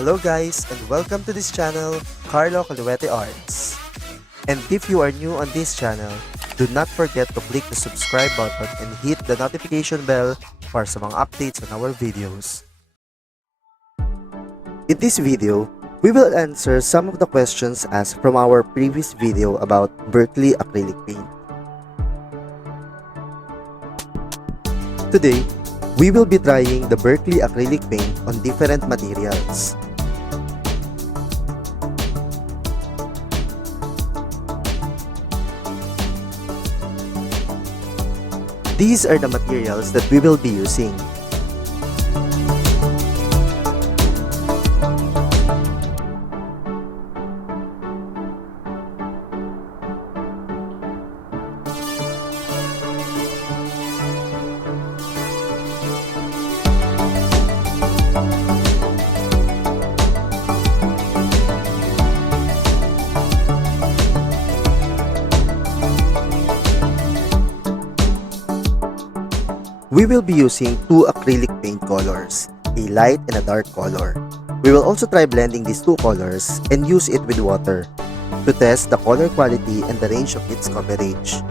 Hello guys and welcome to this channel, Carlo Calijuete Arts. And if you are new on this channel, do not forget to click the subscribe button and hit the notification bell para sa mga updates on our videos. In this video, we will answer some of the questions asked from our previous video about Berkeley Acrylic Paint. Today, we will be trying the Berkeley Acrylic Paint on different materials. These are the materials that we will be using. We will be using two acrylic paint colors, a light and a dark color. We will also try blending these two colors and use it with water to test the color quality and the range of its coverage.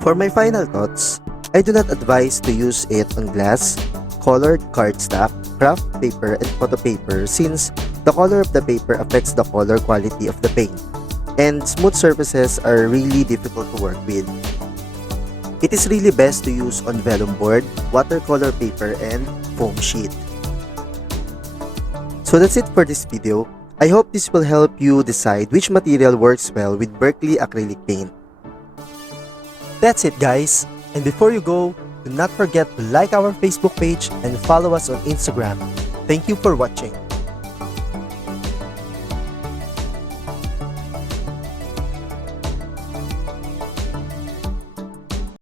For my final thoughts, I do not advise to use it on glass, colored cardstock, craft paper, and photo paper since the color of the paper affects the color quality of the paint, and smooth surfaces are really difficult to work with. It is really best to use on vellum board, watercolor paper, and foam sheet. So that's it for this video. I hope this will help you decide which material works well with Berkeley Acrylic Paint. That's it guys, and before you go, do not forget to like our Facebook page and follow us on Instagram. Thank you for watching.